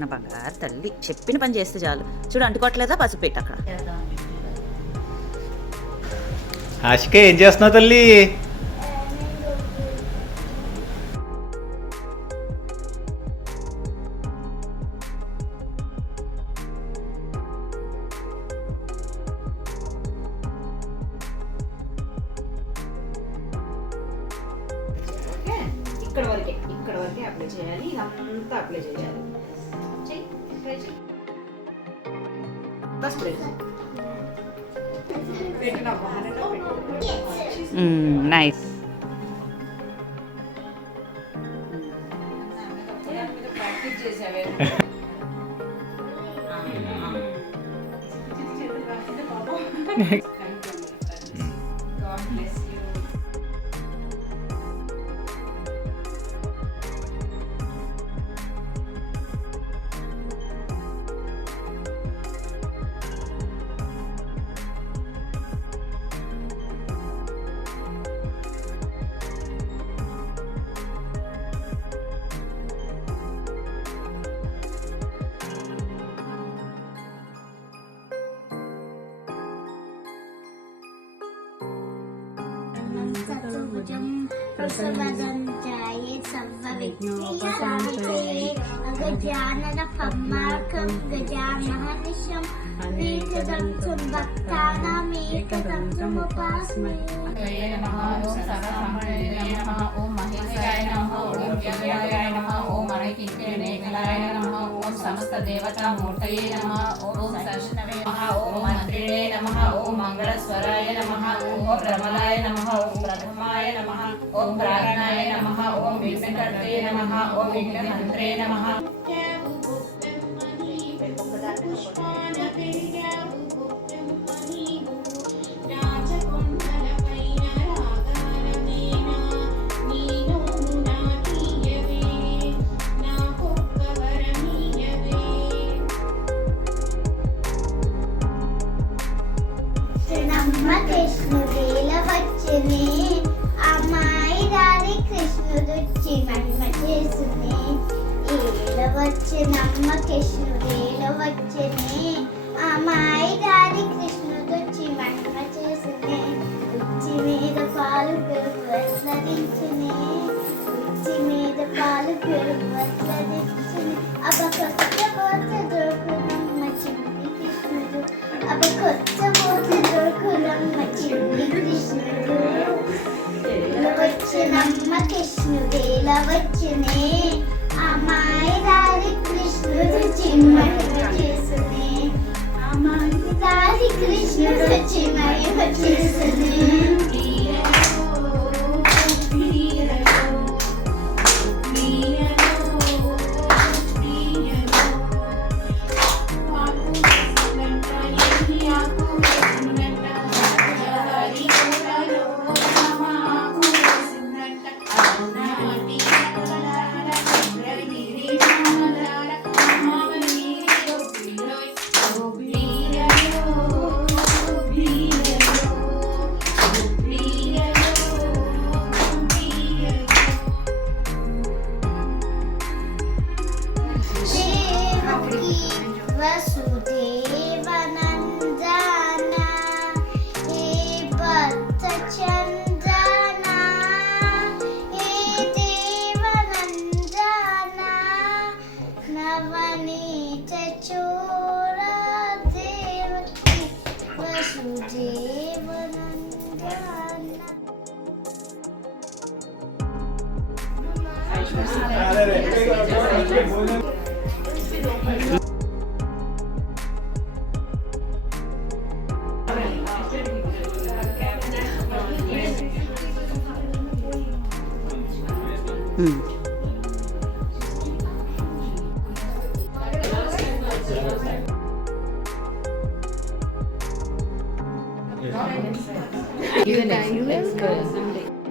నా బంగారు తల్లి చెప్పిన పని చేస్తే చాలు. చూడు అంటుకోవట్లేదా పసుపు పెట్టి అక్కడ. ఆశిక ఏం చేస్తున్నావు తల్లి? ఇక్కడ వరకే అప్లై చేయాలి. ఇదంతా అప్లై చేయాలి. నైస్. ప్రాక్టీస్ చేసావే. चतुर्भुजं प्रसवदन्ताय सर्वविघ्नोपशान्तये अगजाननपद्मार्कं गजाननहर्निशं एकदन्तं भक्तानामेकदन्तमुपास्महे। नमः ओम सर्वसमये नमः ओम महेशाय नमः ओम ज्ञानाय नमः ओम अनकिंचनेकलाय नमः ओम समस्त देवता मूर्तये नमः ओम सर्वशनवे नमः ओम मंत्रिणे नमः ओम मंगलस्वराय नमः ओम प्रमलाय नमः ओम प्रथमाय नमः ओम प्राणाय नमः ओम विघ्नकर्ते नमः ओम विघ्नहन्त्रे नमः। కృష్ణుడేల వచ్చనే అమ్మాయి దారి కృష్ణుడొచ్చి మహిమ చేసునే ఏల వచ్చనమ్మ కృష్ణుడేల వచ్చనే అమ్మాయి దారి కృష్ణుడొచ్చి మహిమ చేసునే ఉచ్చి మీద పాలు పెరుగు అట్లదించునే ఉచ్చి మీద పాలు పెరుగు అట్లదించునే అబ్బ కొత్త పోత దొరుకునమ్మ చిన్ని కృష్ణుడు అబ్బ కొత్త పోత దొరుకునమ్మ చిన్ని కృష్ణుడు వచ్చినమ్మ కృష్ణుడేల వచ్చునే అమ్మాయి దారి కృష్ణుడు చిమ్మహిమ చేసునే అమ్మాయి దారి కృష్ణుడు చిమ్మహిమ చేసునే। You're welcome.